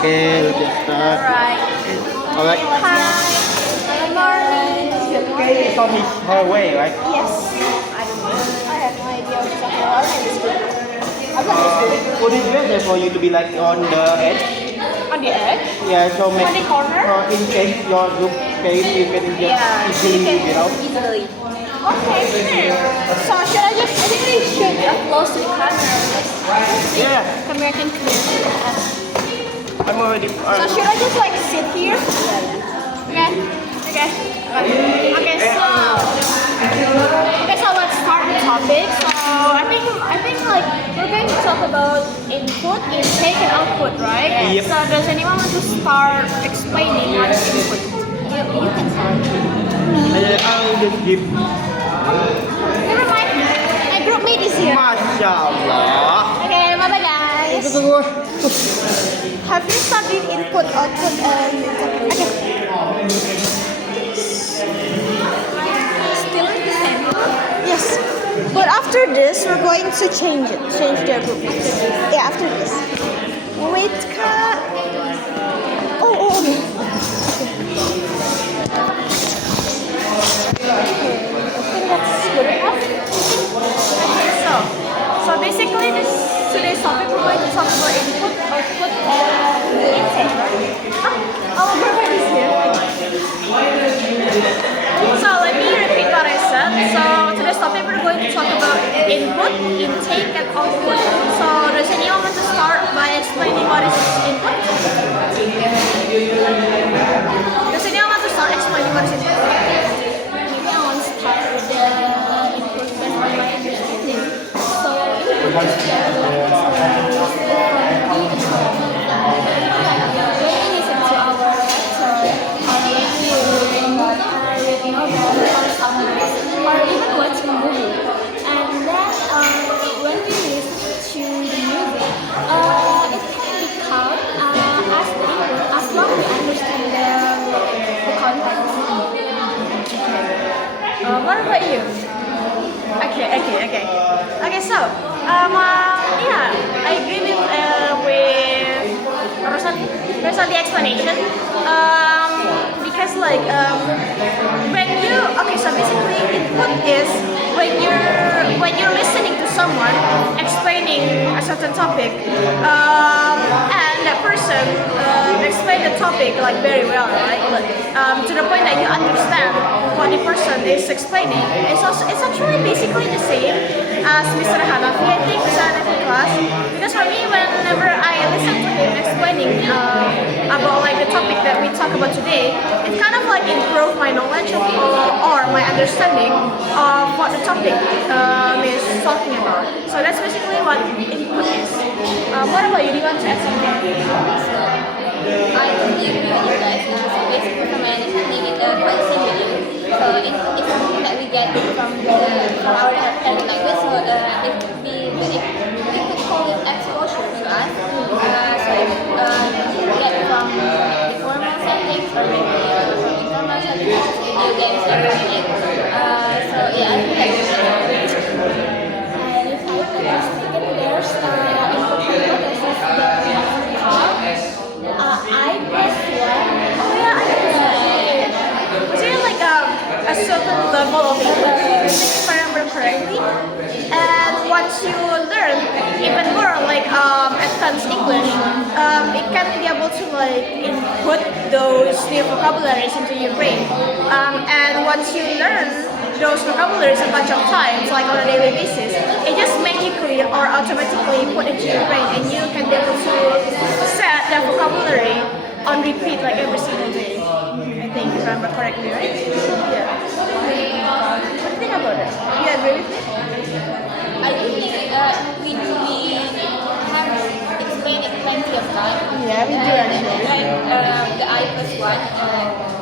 Okay, let's get started. Alright. Hi. Good morning. Okay, it's on her way, right? Yes. I don't know. I have no idea what's talking about. I'm in this group. I'm not this group. Would it be better for you to be like on the edge? On the edge? Yeah, so make On the corner? in case your group came, you can just easily get out. Easily. Okay, sure. So should I just, I think we should be up close to the camera. Yeah, Camera can clear. I'm already. So should I just like sit here? Okay. Okay, so let's start the topic. So I think like we're going to talk about input, intake, and output, right? Yep. So does anyone want to start explaining what is input? You can start. I'll just give. Never mind. My group mate is here. Mashallah. Okay, bye bye guys. Tunggu. Have you studied input, output, and okay? Still in the same group? Yes. But after this, we're going to change it. Change the group. Yeah, after this. Wait, Ka. Oh. Okay, I think that's good enough. Okay, so basically today's topic we're going to talk about input, output, and intake. Our girlfriend is here. So let me repeat what I said. So today's topic we're going to talk about input, intake, and output. So does anyone want to start by explaining what is input? Does anyone want to start explaining what is input? Maybe I want to start with the input based on my understanding. So input is or even watching a movie, and then when we listen to the music, it can become as the input as long as we understand the context. What about you? Okay. So yeah, I agree with Rosali explanation. Because like so basically input is when you're listening to someone explaining a certain topic, and that person explain the topic like very well, right? To the point that you understand what the person is explaining. It's actually basically the same as Mr. Hanafi, I think, Mr. Hanafi class. Because for me, whenever I listen to him explaining about like the topic that we talk about today, it kind of like improve my knowledge or my understanding of what the topic is talking about. So that's basically what input is. What about you? Do you want to add something? I totally agree with you guys. So basically, from my understanding, it's quite similar. So it's something that we get from our parent language. So we could call it exposure to us. So we get from the formal settings or maybe from informal settings, video games, everything. So yeah, I think that's it. And if I'm not mistaken, there's input hypothesis that we call I plus 1. Oh yeah, I think Was it like a certain level of English, if I remember correctly? And once you learn even more like advanced English, it can be able to like input those new vocabularies into your brain. And once you learn those vocabularies a bunch of times, like on a daily basis, it just magically or automatically put into your brain, and you can be able to set that vocabulary on repeat like every single day. I think, if I remember correctly, right? Yeah. What do you think about that? Do you agree with me? I do think we have explained it plenty of times. Yeah, we do actually. Like the I plus 1.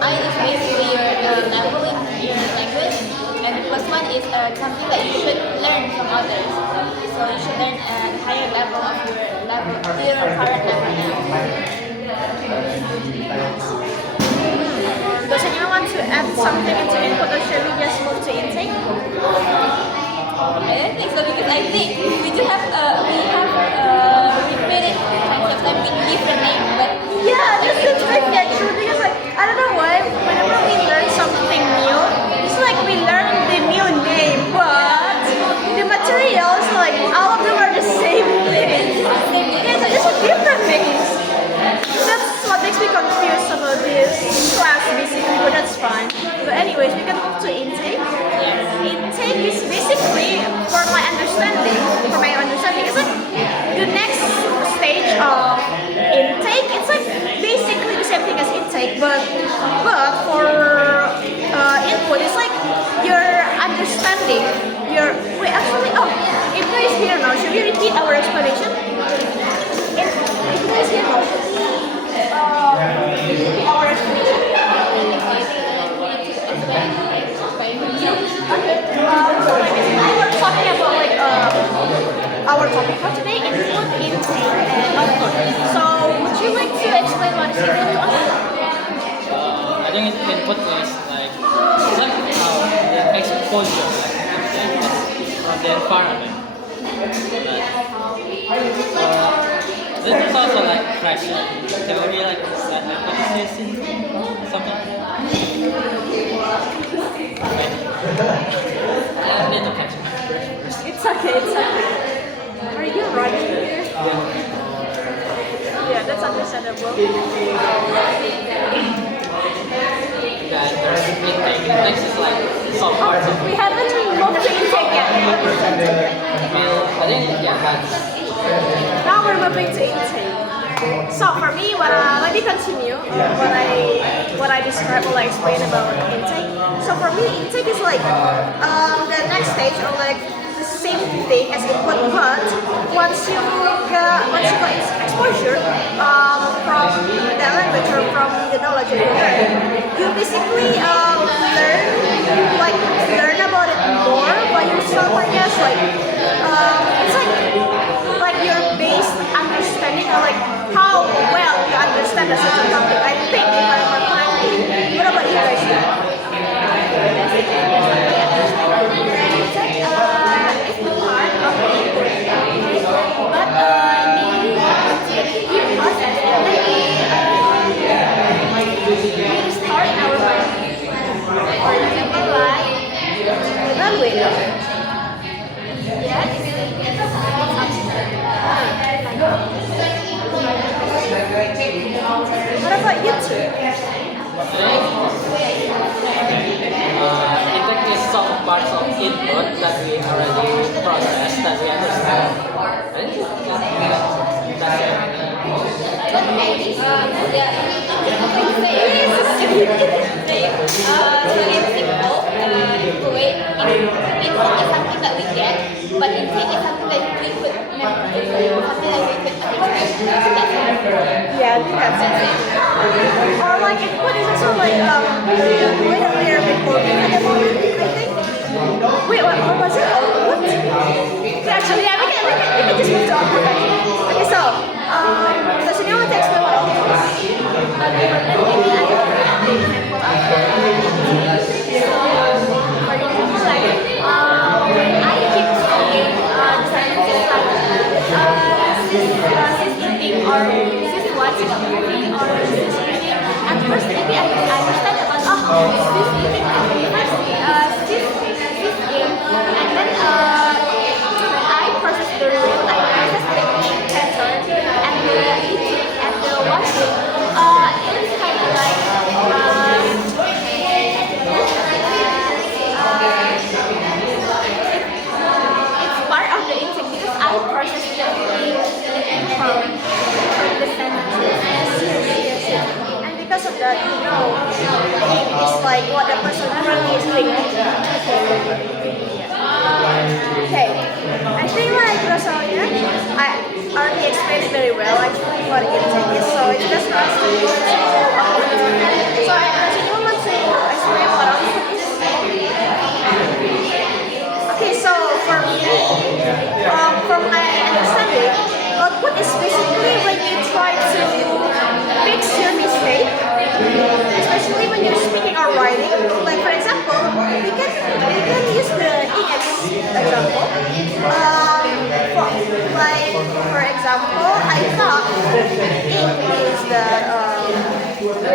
I is basically your level in your language, and plus 1 is something that you should learn from others. So you should learn at a higher level of your current level now. Does anyone want to add something into input, or should we just move to intake? I don't think so, because I think we have repeated plenty of time with different names, but anyways, we can move to intake. Intake is basically, for my understanding, it's like the next stage of intake. It's like basically the same thing as intake, but for input, it's like your understanding. Wait, actually, if guys here now, should we repeat our explanation? If guys here now, should we repeat our explanation? Okay. So basically we're talking about like our topic for today, input, intake, and output. So would you like to explain what is input to us? I think input is like the exposure from the environment. This is also like pressure. Theory like that hypothesis, something like that. I need to catch my breath first. It's okay, it's okay. Are you running here? Yeah, that's understandable. That there's intake. Intake is like some parts of We haven't moved to intake yet. I think that's Now we're moving to intake. So for me, let me continue what I described, what I explained about intake. So for me, intake is like the next stage, or like the same thing as input, but once you got exposure from the language or from the knowledge that you learn, you basically learn about it more by yourself, I guess. Like it's like your base understanding, or like how well you understand a certain topic. I think, if I remember correctly. What about you guys? It's the part of the input, but the process, we start our learning. For example, like evaluator. Yes. What about you two? intake is some parts of input that we already processed, that we understand. I think that's it. But I think so in simple, the way input is something that we get, but intake is something that we could something that we could Yeah, I think that's it. Or like input is also like the way that we are recording at the moment, I think. Wait, what was it? Output? Yeah, actually, yeah, we can just move to output. Okay, so does anyone want to explain what output is? Maybe I have an example of for example, like I keep saying sentences like this eating, or this is watching a movie, or this is reading. At first, maybe I understand about this eating at first, this eating, and then I process the real, I process the eating pattern and the eating and the watching. It's kind of like it's part of the intake because I process the eating from the sentences. And because of that, it's like what the person really is doing. Okay, I think like Rosalia, I already explained it very well actually what intake is, so it's just for us to go to output. So does anyone want to explain what output is? Okay, so for me, from my understanding, output is basically when you try to fix your mistake, especially when you're speaking or writing. Like for example, we can use the ing example. For example, I thought ing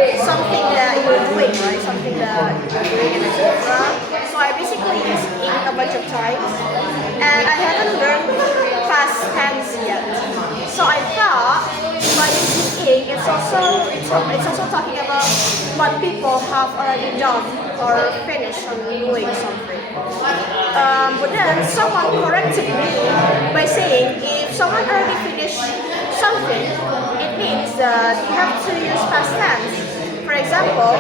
is something that you're doing, right? Something that you're doing in etc. So I basically use ing a bunch of times, and I haven't learned past tense yet. So I thought by using ing, it's it's also talking about what people have already done or finished on doing something. But then someone corrected me by saying if someone already finished something, it means that you have to use past tense. For example,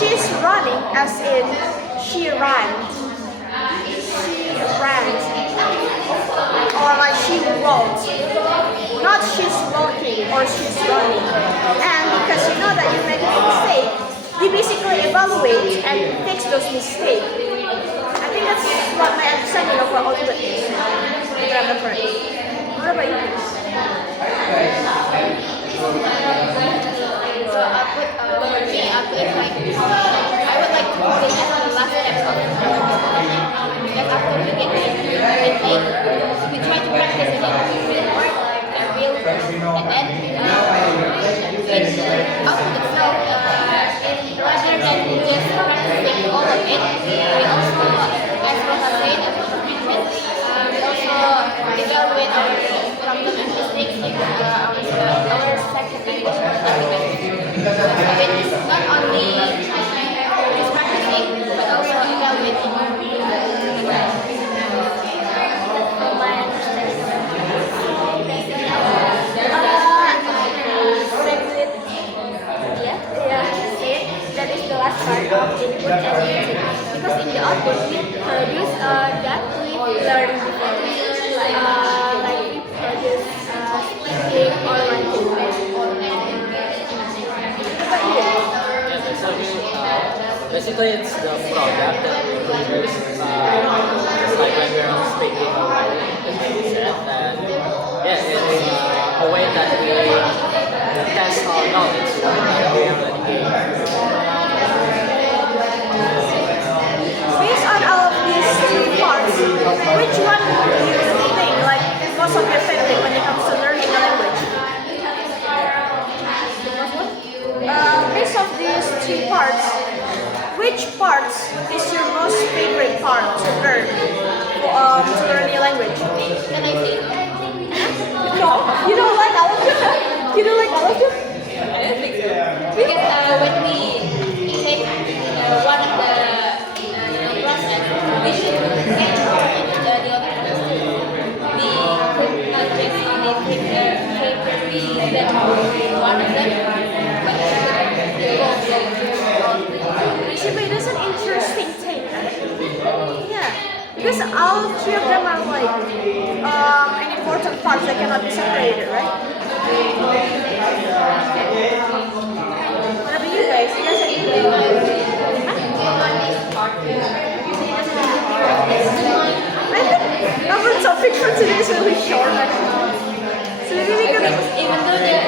she's running as in she ran. She ran. Or like she wrote. Not she's walking or she's running. And because you know that you made a mistake, you basically evaluate and fix those mistakes. I think that's what my understanding of what ultimate is. If I'm correct. What about you? So for me, I put it like I would like to put it as the last step of because after we get it, we try to practice it in real work, in real work, and then with output itself, rather than just practicing all of it, we also, as Rosa said, as Rosa mentioned, we also evaluate our problem and mistakes in our second language or other language. So it's not only just practicing, but also evaluating. From my understanding that is the last part of input and output. Because in the output we produce that we learned before. Like we produce speaking or writing. Basically, it's the product that we produce. Just like when we're speaking or writing, as you said, and yeah, it's a way that we test our knowledge that we have already gained. Based on all of these two parts, which one do you think like most of your favorite when it comes to learning a language? Based on these two parts, which parts is your most favorite part to learn a language? Can I say? No, you don't like all of them. You don't like all of them. I don't think so. Because when we take one of the process, we should get more into the other process too. We could not just only take the favorite that one of them, but we could go Actually, but it's an interesting thing. Yeah, because all three of them are like an important parts that cannot be separated, right? What about you guys? You guys are our topic for today is really short, actually. So maybe we can. even though the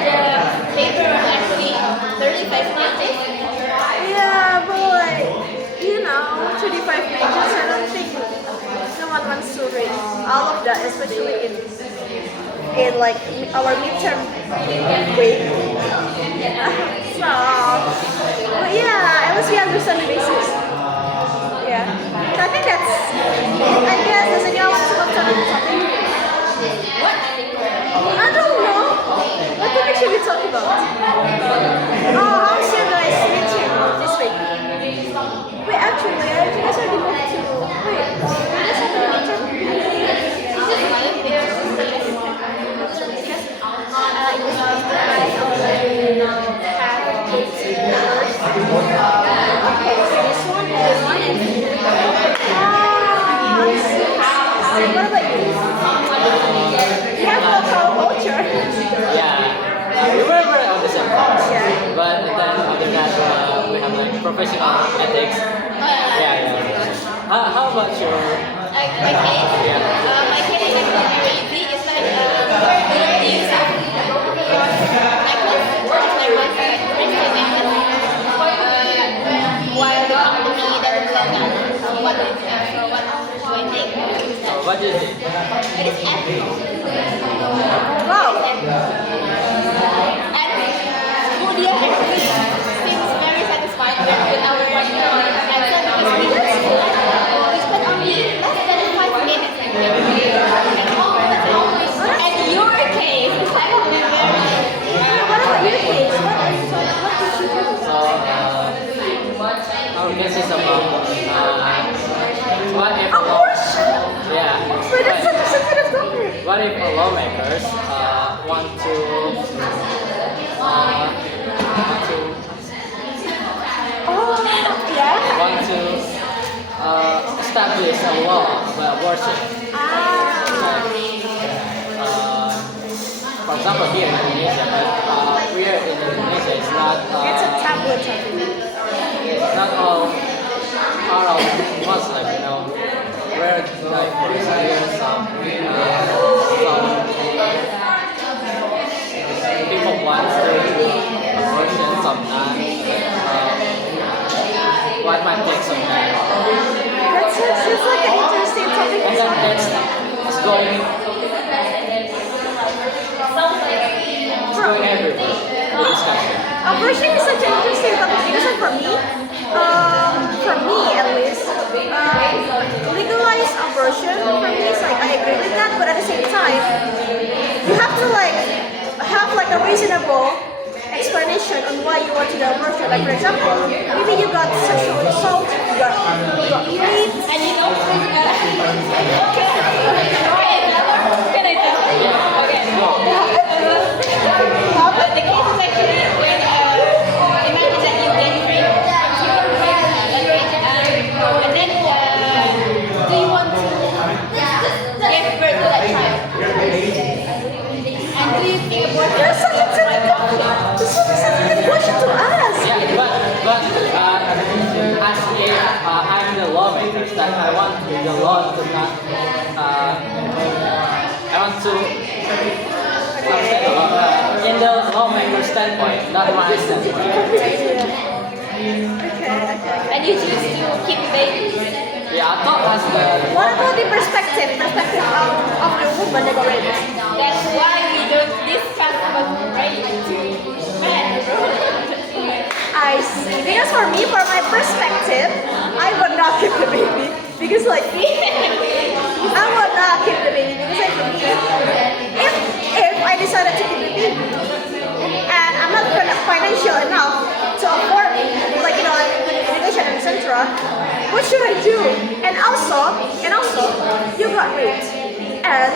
paper was actually 35 pages. Yeah, but like, you know, 25 pages, I don't think no one wants to read all of that, especially in like our midterm week. So, but yeah, at least we understand the basics. Yeah, so I think that's it, I guess. Does anyone want to talk about the topic? What? I don't know. What topic should we talk about? Oh, how's your guys' midterm this week? Wait, actually, you guys already moved to. Wait, you guys have a midterm? It's just my opinion. What about you? You have local culture. Yeah, we were on the same class, Yeah. but then other than that, we have like professional ethics. Yeah. How about your? My case, my case is actually very easy. It's like you use necklace, while the company doesn't sell that. So what do I think? What do you think? It is ethical. Wow. And Budia actually seems very satisfied with our answer because we spent only less than 5 minutes. And your case is actually very What about your case? what if lawmakers want to Oh, yeah. want to establish a law about abortion? Ah. For example, here in Indonesia, but here in Indonesia, it's not. It's a taboo topic. It's not all of Muslim, you know. Where like for example, some people want to do abortion, some not. What my takes on that? That's like an interesting topic. And then it's going everywhere. The discussion. Abortion is such an interesting topic because for me at least, legalize abortion for me is like I agree with that, but at the same time, you have to like have like a reasonable explanation on why you want to do abortion. Like for example, maybe you got sexual assault, you got raped, And you know, can I tell you? Okay. But the case is actually when imagine that you get raped, and then do you want to give birth to that child? And do you think abortion? That's such a good question to ask. Yeah, but as if I'm the lawmakers, that I want the law to not. I want to upset the law in the lawmaker standpoint, not my standpoint. Okay. And you choose to keep the baby. Yeah, I thought as the What about the perspective of the woman that got raped? That's why we don't discuss about rape to men. I see. Because for me, for my perspective, I would not keep the baby. Because like, I would not keep the baby because like for me, if I decided to keep the baby and I'm not financial enough to afford like education and etc., what should I do? And also, you got raped. And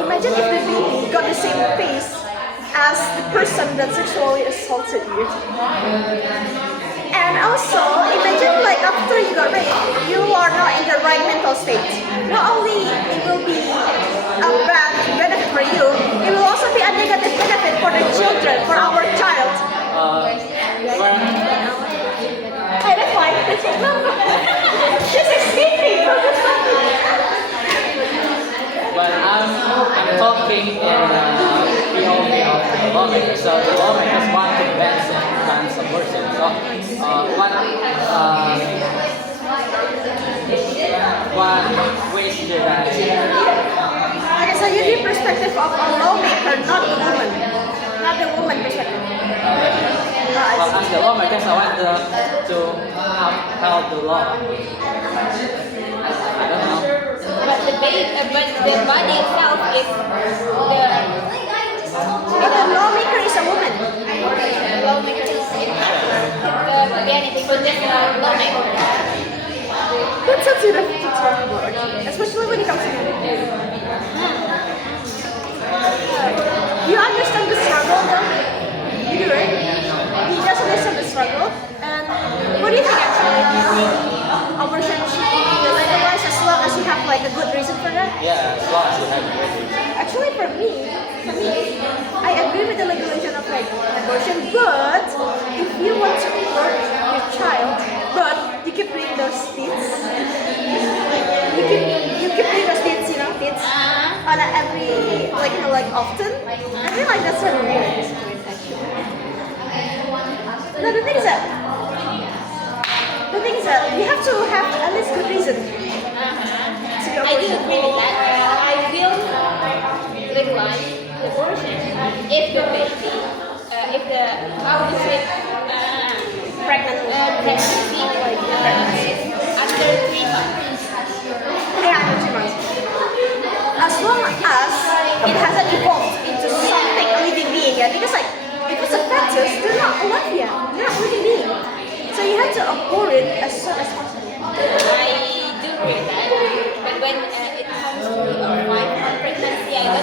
imagine if the baby got the same face as the person that sexually assaulted you. And also, imagine like after you got raped, you are not in the right mental state. Not only it will be a bad benefit for you, it will also be a negative benefit for the children, for our child. Hey, that's fine. This is sleeping. But I'm talking in POV of the lawmakers. So the lawmakers want to ban abortion. So what ways should I? Okay, so you give perspective of a lawmaker, not the woman. Not the woman perspective. Well, as the lawmakers, I want to upheld the law. I don't know. But the body itself is But the lawmaker is a woman. the lawmaker is anything, but just lawmaker. That's such a difficult to talk about, actually, especially when it comes to women. You understand the struggle, though? You do, right? He does understand the struggle. And what do you think, actually? Do you think abortion should be legalized as long as you have like a good reason for that? Yeah, as long as you have a good reason. Actually, for me, I agree with the legalization of like abortion. But if you want to abort your child, but you keep doing those teats, you keep doing those teats, teats on every like often. I feel like that's a weird experience actually. No, the thing is that you have to have at least good reason to do I do abortion. agree with that. I will legalize abortion if the baby, if the pregnancy after 3 months. Yeah, after 2 months. As long as it hasn't evolved into something, a living being, yeah. Because like, if it's a fetus, they're not alive yet. They're not a living being. So you have to abort it as soon as possible. I do agree with that. But when it comes to 5-month pregnancy, I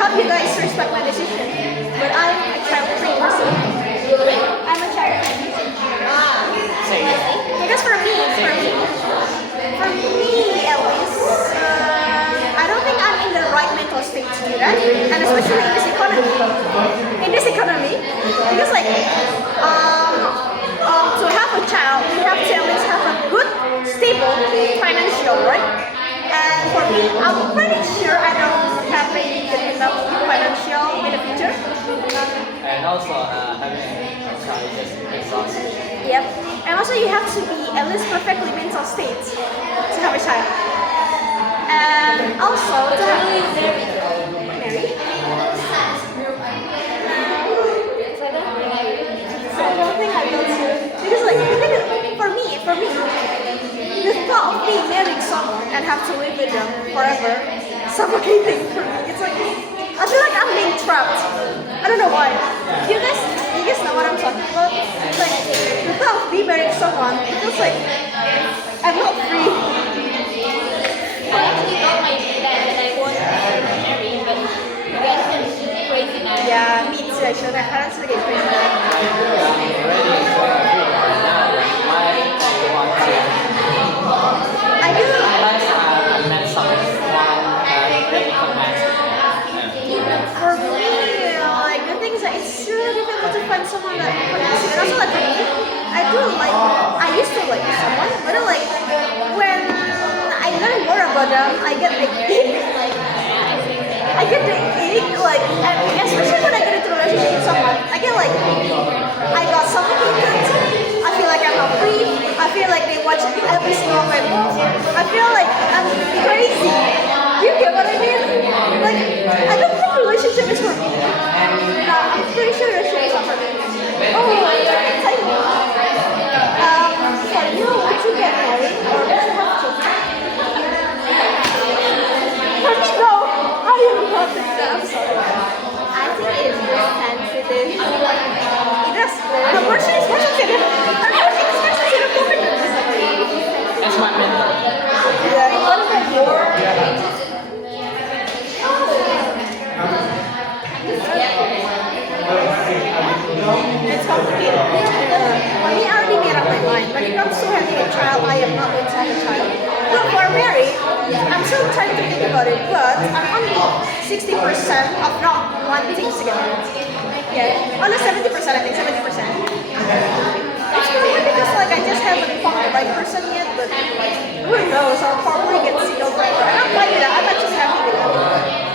hope you guys respect my decision. But I'm a child-free person. I'm a child-free person. Same. Because for me at least, I don't think I'm in the right mental state to do that, and especially in this economy. Because like, to have a child, you have to at least have a good, stable financial, right? And for me, I'm pretty sure I don't have enough financial in the future. And also having a child is just exhausting. Yep. And also you have to be at least perfectly mental state to have a child. And also to have married. I don't think I will too. Because like the thing is, for me, the thought of being married someone and have to live with them forever, suffocating for me. It's like I feel like I'm being trapped. I don't know why. You guys know what I'm talking about? Like the thought of being married to someone, it feels like I'm not free. I actually told my dad that I want to marry, but you guys are crazy now. Yeah, me too. Actually, my parents are getting crazy. I do. Unless I met someone really commands me. For me, like the thing is that it's really difficult to find someone that connects you. And also like for me, I used to like someone, but then, like when I learn more about them, I get the ick. I get the ick, like, and especially when I get into a relationship with someone, I get like, I got suffocated. I feel like I'm not free. I feel like they watch every single of my move. I feel like I'm crazy. You get what I mean? Like, I don't think relationship is for me. I'm pretty sure relationship is not for me. Oh, tell you what. For you, would you get married or would you have children? For me, no. I am not think that. I'm sorry. I think it's very sensitive. It does. Abortion is more sensitive. Abortion is more sensitive to women. That's my mental. Yeah, what about you? It's complicated. For me, I already made up my mind. When it comes to having a child, I am not going to have a child. But for married, I'm still trying to think about it, but I'm only 60% of not wanting to get married. Yeah, only 70%, I think, 70%. It's probably because like I just haven't found the right person yet, but who knows, I'll probably get single forever. And I'm fine with that, I'm not just happy with that.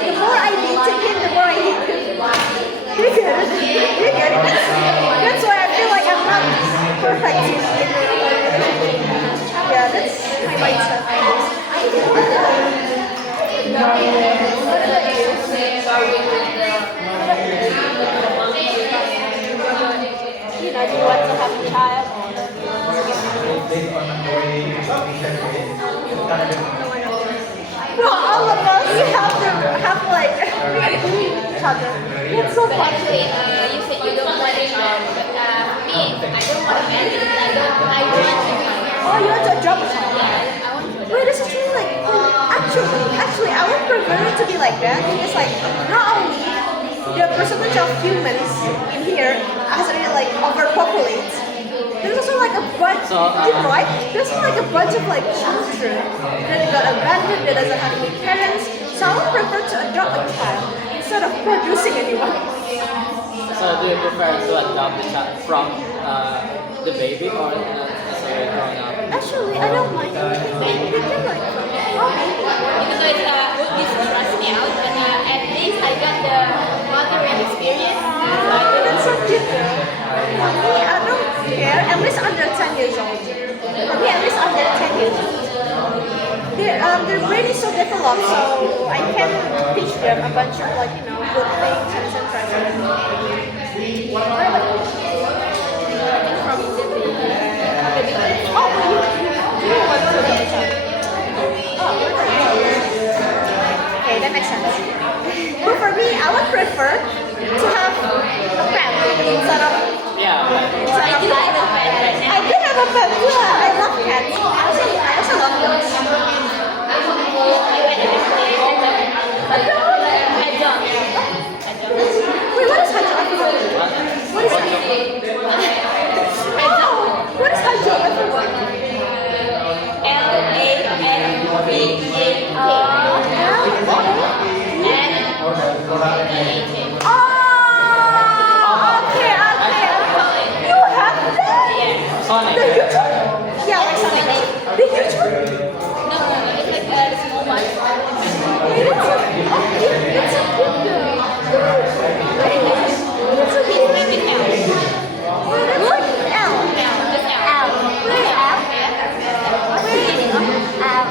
The more I dated him, the more I hate him. You get it? You get it? That's why I feel like I'm not perfect in a relationship. Yeah, that's my mindset. You know, do you want to have a child? Well, all of us have like each other. It's so But funny. actually, you said you don't want a child, but me, I don't want to marry. I want to. Oh, you want to adopt a child? Yeah, I want to. Wait, this is really like actually, I would prefer it to be like that because like not only the percentage of humans in here has really like overpopulates. There's also like a bunch, right? There's also like a bunch of like children that got abandoned, that doesn't have any parents. So I would prefer to adopt a child instead of producing anyone. So do you prefer to adopt the child from the baby or as a grown up? Actually, I don't mind. They can like, oh maybe. Even though it would be stress me out, but at least I got the mothering experience. That's so cute though. For me, I don't care. At least under 10 years old. For me, at least under 10 years old. Their brain is so developed, so I can teach them a bunch of like, you know, good things and etc. What about you? From the baby. Oh, you want to have a child? Okay, that makes sense. But for me, I would prefer to have a pet instead of Yeah, I do have a pet right now. I do have a pet too. I love cats. No, it's like the small one. Wait, that's so cute. Oh, cute. That's so cute though. That's so cute. His name is L. Oh, that's like L. Just L. L. Where's L? What's the meaning of L.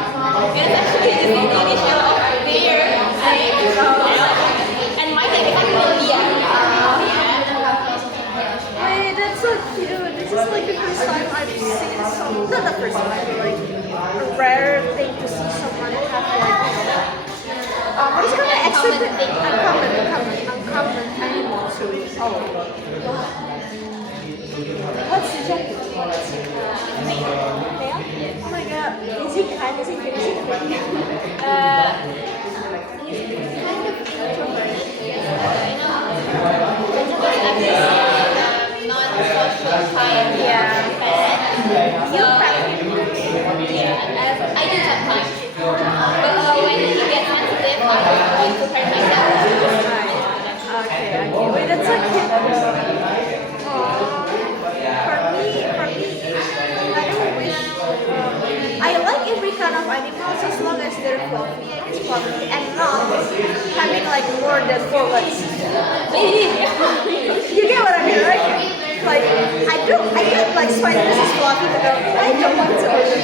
It's actually just the initial of their name. And my name is actually Lia. Wait, that's so cute. This is like the first time I've seen some. Not the first time, but like a rare thing to see someone have like, what is it called? Uncommon thing. Uncommon animal to it. Oh. What's the gender? Male? Oh my god. Is he kind? Is he good? Is he quick? He's kind of introverted. Non-social type. Yeah. You I do sometimes. But when he gets sensitive, I don't want to hurt myself. Okay. Wait, that's so cute. For me, I don't wish. I like every kind of animals as long as they're fluffy and not having like more than 4 legs. You get what I mean, right? Like I get like spiders is fluffy, but I don't want to own them.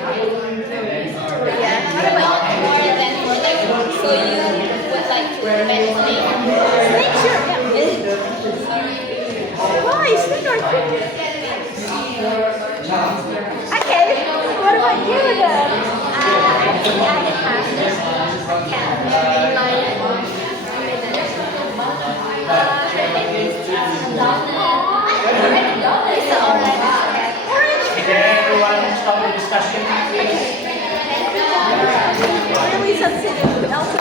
I'm sorry. But yeah, what about you? More than 4 legs. So you would like to pet snake? Snake, sure. Yeah. Why? Snake are cool. Okay. What about you then? I think I have a cat in my life. Her name is Donna. It's an orange cat. Okay, everyone, stop the discussion, please. Really sensitive. Also,